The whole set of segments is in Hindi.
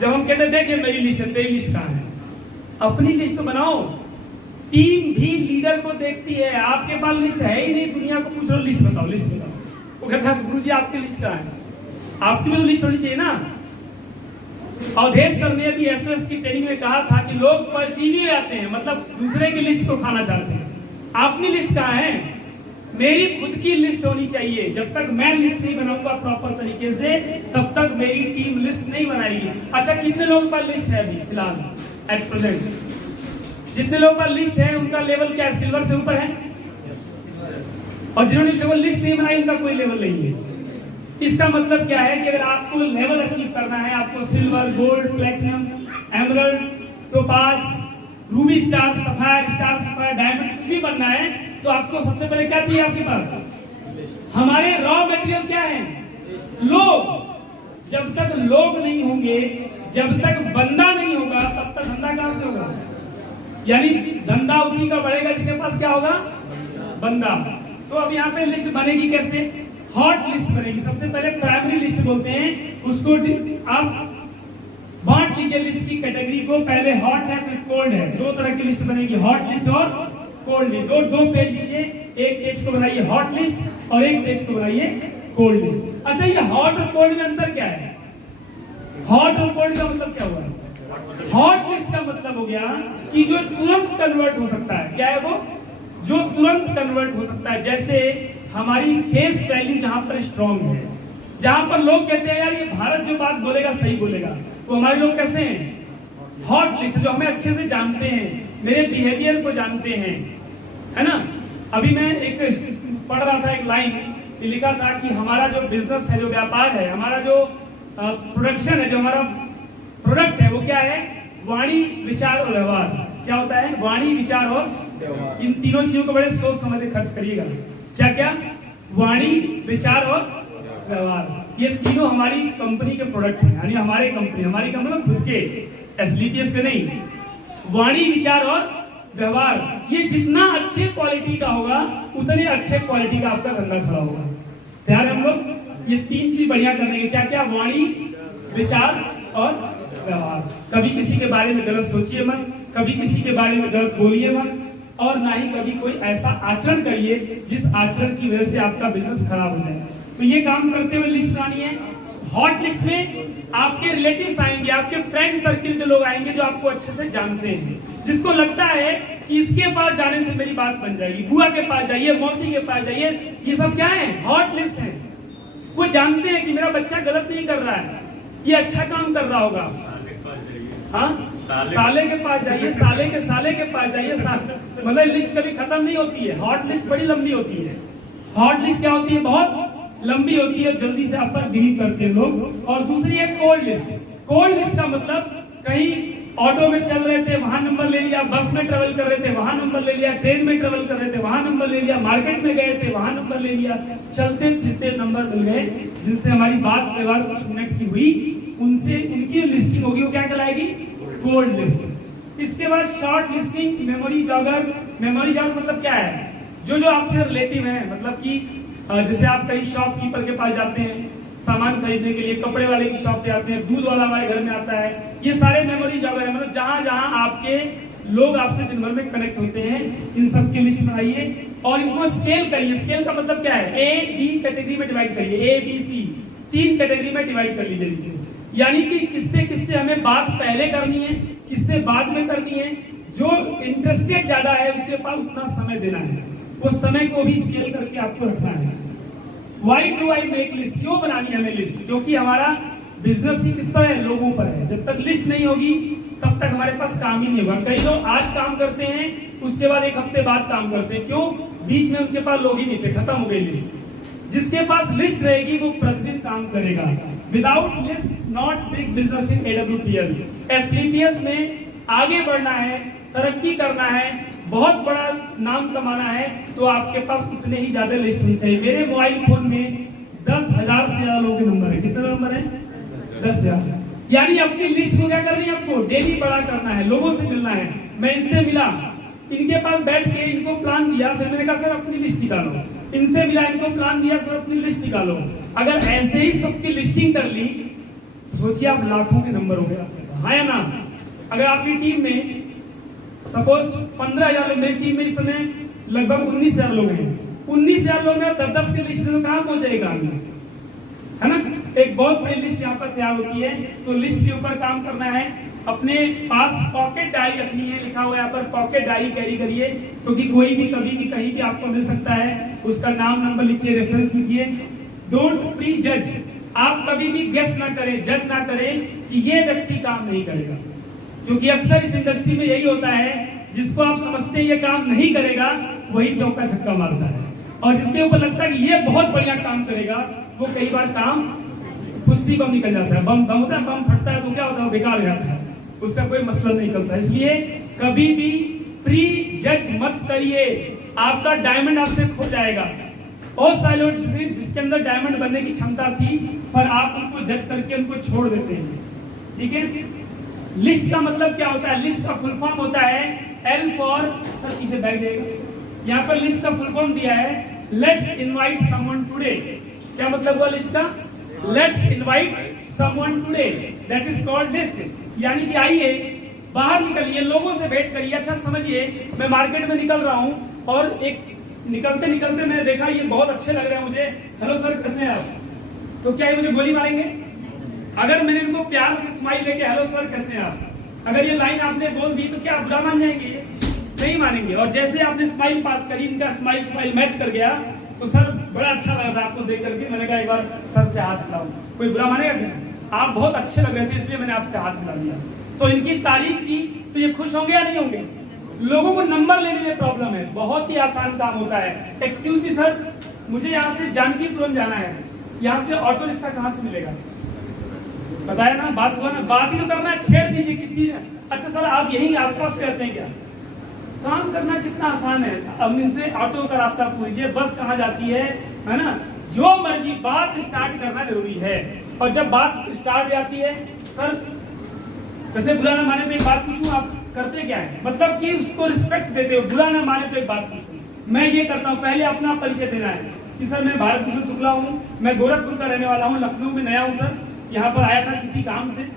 जब हम कहते देखिए मेरी लिस्ट है, तेरी लिस्ट कहाँ है? अपनी लिस्ट तो बनाओ। टीम भी लीडर को देखती है। आपके पास लिस्ट है ही नहीं, दुनिया को पूछ लो लिस्ट बताओ, लिस्ट बताओ। वो कहता है गुरु जी आपकी लिस्ट कहाँ है? आपकी भी तो लिस्ट होनी चाहिए ना। अवधेश सर ने भी एसओएस की ट्रेनिंग में कहा था कि लोग परचीनी रहते हैं, मतलब दूसरे की लिस्ट को खाना चाहते हैं। अपनी लिस्ट कहाँ है? मेरी खुद की लिस्ट होनी चाहिए। जब तक मैं लिस्ट नहीं बनाऊंगा प्रॉपर तरीके से, तब तक मेरी टीम लिस्ट नहीं बनाएगी। अच्छा, कितने लोगों के पास लिस्ट है अभी फिलहाल एट प्रेजेंट? जितने लोगों का लिस्ट है उनका लेवल क्या है? सिल्वर से ऊपर है। और जिन्होंने लेवल लिस्ट नहीं बनाई उनका कोई लेवल नहीं है। इसका मतलब क्या है कि अगर आपको लेवल अचीव करना है, आपको silver, gold, platinum, emerald, topaz, Ruby star, sapphire star, sapphire, diamond कुछ भी बनना है, तो आपको सबसे पहले क्या चाहिए आपके पास? हमारे रॉ मटेरियल क्या है? लोग। जब तक लोग नहीं होंगे, जब तक बंदा नहीं होगा, तब तक धंधा कहां से होगा? यानी धंधा उसी का बढ़ेगा जिसके पास क्या होगा? बंदा। तो अब यहाँ पे लिस्ट बनेगी कैसे? हॉट लिस्ट बनेगी। सबसे पहले प्राइमरी लिस्ट बोलते हैं उसको। आप बांट लीजिए लिस्ट की कैटेगरी को, पहले हॉट है फिर कोल्ड है। दो तरह की लिस्ट बनेगी, हॉट लिस्ट और कोल्ड लिस्ट। दो पेज लीजिए, एक पेज को बनाइए हॉट लिस्ट और एक पेज को बनाइए कोल्ड लिस्ट। अच्छा, ये हॉट और कोल्ड में अंतर क्या है? हॉट और कोल्ड का मतलब क्या हुआ? हॉट लिस्ट का मतलब हो गया कि जो तुरंत कन्वर्ट हो सकता है। क्या है वो? जो तुरंत कन्वर्ट हो सकता है। जैसे हमारी फेस वैल्यू जहां पर स्ट्रॉन्ग है, जहां पर लोग कहते हैं यार ये भारत जो बात बोलेगा सही बोलेगा, तो हमारे लोग कैसे हैं? हॉट लिस्ट, जो हमें अच्छे से जानते हैं, मेरे बिहेवियर को जानते हैं, है ना। अभी मैं एक पढ़ रहा था, एक लाइन लिखा था कि हमारा जो बिजनेस है, जो व्यापार है, हमारा जो प्रोडक्शन है, जो हमारा प्रोडक्ट है, वो क्या है? वाणी, विचार और व्यवहार। क्या होता है? वाणी, विचार और व्यवहार। इन तीनों चीजों को बड़े सोच समझ के खर्च करिएगा। क्या क्या? वाणी, विचार और व्यवहार। ये तीनों हमारी कंपनी के प्रोडक्ट हैं, यानी हमारी कंपनी खुद के, एसलीपीएस के नहीं। वाणी, विचार और व्यवहार, ये जितना अच्छे क्वालिटी का होगा उतने अच्छे क्वालिटी का आपका धंधा खड़ा होगा। ध्यान, हम लोग ये तीन चीज बढ़िया करने के। क्या क्या? वाणी, विचार और व्यवहार। कभी किसी के बारे में गलत सोचिए मत, कभी किसी के बारे में गलत बोलिए मत, और ना ही कभी कोई ऐसा आचरण करिए जिस आचरण की वजह से आपका बिजनेस खराब हो जाए। तो ये काम करते हुए लिस्ट बनानी है। हॉट लिस्ट में आपके रिलेटिव्स आएंगे, आपके फ्रेंड सर्किल के लोग आएंगे जो आपको अच्छे से जानते हैं, जिसको लगता है कि इसके पास जाने से मेरी बात बन जाएगी। बुआ के पास जाइए, मौसी के पास जाइए, ये सब क्या है? हॉट लिस्ट है। वो जानते हैं कि मेरा बच्चा गलत नहीं कर रहा है, ये अच्छा काम कर रहा होगा। हाँ, साले के पास जाइए, साले के पास जाइए। मतलब लिस्ट कभी खत्म नहीं होती है। हॉट लिस्ट बड़ी लंबी होती है। हॉट लिस्ट क्या होती है? बहुत लंबी होती है, जल्दी से आप पर बिलीव करते हैं लोग। और दूसरी है कोल्ड लिस्ट। कोल्ड लिस्ट का मतलब कहीं ऑटो में चल रहे थे, वहां नंबर ले लिया, बस में ट्रेवल कर रहे थे, वहां नंबर ले लिया, ट्रेन में ट्रेवल कर रहे थे, वहां नंबर ले लिया, मार्केट में गए थे, वहां नंबर ले लिया, चलते फिरते नंबर मिल गए, जिनसे हमारी बात व्यवहार कुछ मिनट की हुई, उनसे उनकी लिस्टिंग होगी, वो क्या कहलाएगी? Cold list. इसके बाद short listing, memory jogger. Memory jogger मतलब क्या है? जो आपके रिलेटिव हैं, मतलब कि जैसे आप कहीं शॉपकीपर के पास जाते हैं सामान खरीदने के लिए, कपड़े वाले की शॉप पे आते हैं, दूध वाला हमारे घर में आता है, ये सारे मेमोरी जॉगर है। मतलब जहां जहां आपके लोग आपसे दिन भर में कनेक्ट होते हैं, इन सब की लिस्ट बनाइए और इनको स्केल करिए। स्केल का मतलब क्या है? ए बी कैटेगरी में डिवाइड करिए, ए बी सी, 3 कैटेगरी में डिवाइड कर लीजिए। यानी कि किससे हमें बात पहले करनी है, किससे बाद में करनी है। जो इंटरेस्टेड ज्यादा है उसके पास उतना समय देना है, वो समय को भी स्केल करके आपको रखना है। Why do I make list? क्यों बनानी है हमें लिस्ट? क्योंकि हमारा बिजनेस ही किस पर है? लोगों पर है। जब तक लिस्ट नहीं होगी तब तक हमारे पास काम ही नहीं होगा। कई लोग आज काम करते हैं, उसके बाद 1 हफ्ते बाद काम करते हैं। क्यों? बीच में उनके पास लोग ही नहीं थे, खत्म हो गई लिस्ट। जिसके पास लिस्ट रहेगी वो प्रतिदिन काम करेगा। Without list not big business in AWTL। एसलीपीएस में आगे बढ़ना है, तरक्की करना है, बहुत बड़ा नाम कमाना है, तो आपके पास उतने ही ज्यादा लिस्ट होनी चाहिए। मेरे मोबाइल फोन में 10,000 से ज्यादा लोगों के नंबर है। कितने नंबर है? 10,000। यानी अपनी लिस्ट को क्या करनी है? आपको डेली बड़ा करना है, लोगों से मिलना है। मैं इनसे मिला, इनके पास बैठ के इनको प्लान दिया, फिर मैंने कहा सर अपनी लिस्ट निकालो। इनसे मिला, इनको प्लान दिया, सर अपनी लिस्ट निकालो। अगर ऐसे ही सबकी लिस्टिंग कर ली सोचिए आप लाखों के नंबर हो गए आपके पास, हाँ या ना? अगर आपकी टीम में सपोज 15,000 लोग, मेरी टीम में इस समय लगभग 19,000 लोग हैं, 19,000 लोग में 10-10 की लिस्ट तो कहाँ पहुंच जाएगा आदमी, है ना? एक बहुत बड़ी लिस्ट यहाँ पर तैयार होती है। तो लिस्ट के ऊपर काम करना है, अपने पास पॉकेट डायरी रखनी है, लिखा हुआ है यहाँ पर पॉकेट डायरी कैरी करिए, क्योंकि कोई भी कभी भी कहीं भी आपको मिल सकता है। उसका नाम नंबर लिखिए, रेफरेंस लिखिए। डोंट प्री जज, आप कभी भी गेस ना करें, जज ना करें कि ये व्यक्ति काम नहीं करेगा, क्योंकि अक्सर इस इंडस्ट्री में यही होता है, जिसको आप समझते हैं ये काम नहीं करेगा वही चौका छक्का मारता है, और जिसके ऊपर लगता है कि ये बहुत बढ़िया काम करेगा वो कई बार काम खुशी बम निकल जाता है। बम होता है, बम फटता है तो क्या होता है, बेकार हो जाता है, उसका कोई मतलब नहीं निकलता। इसलिए कभी भी प्री जज मत करिए, आपका डायमंड आपसे खो जाएगा। और सारे लोग जिसके अंदर डायमंड बनने की क्षमता थी, पर आप उनको जज करके उनको छोड़ देते हैं, ठीक है? लिस्ट का मतलब क्या होता है? लिस्ट का फुल फॉर्म होता है एल फॉर, सर पीछे बैठ जाएगा, यहाँ पर लिस्ट का फुल फॉर्म दिया है लेट्स इनवाइट समवन टुडे। क्या मतलब हुआ लिस्ट का? Let's invite someone today, that is called list. यानी कि आइए बाहर निकलिए, लोगों से भेंट करिए। अच्छा समझिए, मैं मार्केट में निकल रहा हूँ और एक निकलते निकलते मैंने देखा ये बहुत अच्छे लग रहे हैं मुझे, हेलो सर कैसे हैं आप, तो क्या ये मुझे गोली मारेंगे? अगर मैंने इनको प्यार से स्माइल लेके हेलो सर कैसे हैं आप, अगर ये लाइन आपने बोल दी तो क्या आप बुरा मान जाएंगे? नहीं मानेंगे। और जैसे आपने स्माइल पास करी, इनका स्माइल मैच कर गया, तो सर बड़ा अच्छा लग रहा था आपको देख करके, मैंने कहा एक बार सर से हाथ मिलाऊं, कोई बुरा मानेगा क्या? आप बहुत अच्छे लग रहे थे इसलिए मैंने आपसे हाथ मिला दिया, तो इनकी तारीफ की तो ये खुश होंगे या नहीं होंगे? लोगों को नंबर लेने में प्रॉब्लम है, बहुत ही आसान काम होता है। एक्सक्यूज मी सर, मुझे यहाँ से जानकीपुरम जाना है, यहाँ से ऑटो रिक्शा कहाँ से मिलेगा? बताया ना, बात हुआ ना, बात ही तो करना है, छेड़ दीजिए किसी ने। अच्छा सर आप यही आसपास रहते हैं क्या? काम करना कितना आसान है, अब इनसे ऑटो का रास्ता पूछिए, बस कहाँ जाती है ना? जो मर्जी, बात स्टार्ट करना जरूरी है। और जब बात स्टार्ट हो जाती है, सर वैसे बुरा ना माने तो एक बात पूछूं, आप करते क्या है? मतलब कि उसको रिस्पेक्ट देते हो, बुरा ना माने तो एक बात पूछूं। मैं ये करता हूँ, पहले अपना परिचय देना है कि सर मैं भारत भूषण शुक्ला हूँ, मैं गोरखपुर का रहने वाला हूँ, लखनऊ में नया हूँ सर, यहाँ पर आया था किसी काम से,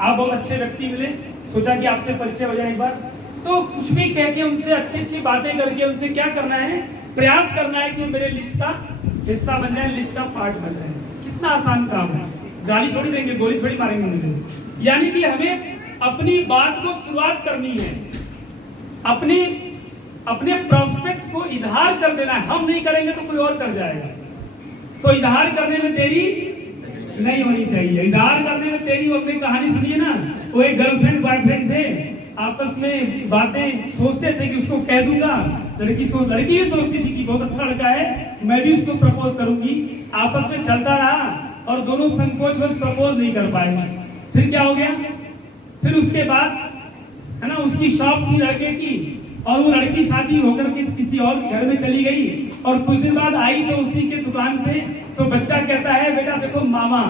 आप बहुत अच्छे व्यक्ति मिले, सोचा कि आपसे परिचय हो जाए एक बार। तो कुछ भी कह के उनसे अच्छी अच्छी बातें करके उनसे क्या करना है, प्रयास करना है कि मेरे लिस्ट का हिस्सा बन जाए, लिस्ट का पार्ट बन जाए। कितना आसान काम है, गाली थोड़ी देंगे, गोली थोड़ी मारेंगे मुझे। यानी कि हमें अपनी बात को शुरुआत करनी है, अपने प्रोस्पेक्ट को इजहार कर देना है। हम नहीं करेंगे तो कोई और कर जाएगा, तो इजहार करने में देरी नहीं होनी चाहिए। इजहार करने में देरी, वो अपनी कहानी सुनिए ना, वो एक गर्लफ्रेंड बॉयफ्रेंड थे, आपस में बातें सोचते थे कि उसको कह दूंगा, लड़की भी सोचती थी कि बहुत अच्छा लड़का है, मैं भी उसको प्रपोज करूंगी। आपस में चलता रहा और दोनों संकोचवश प्रपोज नहीं कर पाए। फिर क्या हो गया? फिर उसके बाद है ना, उसकी शॉप थी लड़के की, और वो लड़की शादी होकर के किसी और घर में चली गई, और कुछ दिन बाद आई तो उसी के दुकान पे, तो बच्चा कहता है बेटा देखो मामा,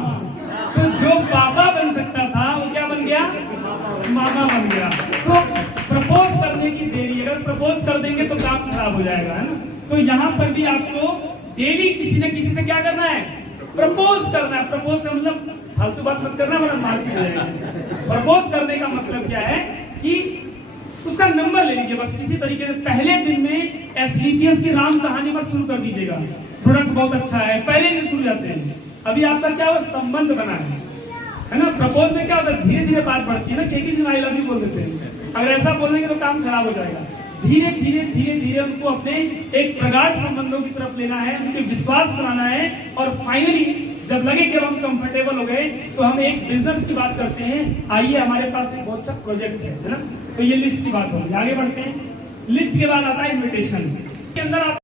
तो जो पापा बन सकता था वो क्या बन गया? मामा बन गया। तो प्रपोज करने की देरी, अगर प्रपोज कर देंगे तो काम खराब हो जाएगा, है ना? तो यहाँ पर भी आपको डेली किसी न किसी से क्या करना है? प्रपोज करना है। प्रपोज का मतलब फालतू बात मत करना, वरना मार दी जाएगी। प्रपोज करने का मतलब क्या है कि उसका नंबर ले लीजिए, बस किसी तरीके से पहले दिन में एसबीपीएस की राम कहानी मत शुरू कर दीजिएगा, प्रोडक्ट बहुत अच्छा है, पहले दिन शुरू जाते हैं। अभी आपका क्या हुआ? संबंध बना है ना? प्रपोज में क्या होता है? धीरे धीरे बात बढ़ती है ना, एक ही दिन आई लव यू बोल देते हैं। अगर ऐसा बोलेंगे तो काम खराब हो जाएगा। धीरे धीरे धीरे धीरे उनको अपने एक प्रगाढ़ संबंधों की तरफ लेना है, उनके विश्वास बनाना है, और फाइनली जब लगे कि हम कंफर्टेबल हो गए तो हम एक बिजनेस की बात करते हैं। आइए, हमारे पास एक बहुत सा प्रोजेक्ट है ना, तो ये लिस्ट की बात होगी। आगे बढ़ते हैं। लिस्ट के बाद आता है इन्विटेशन के अंदर आप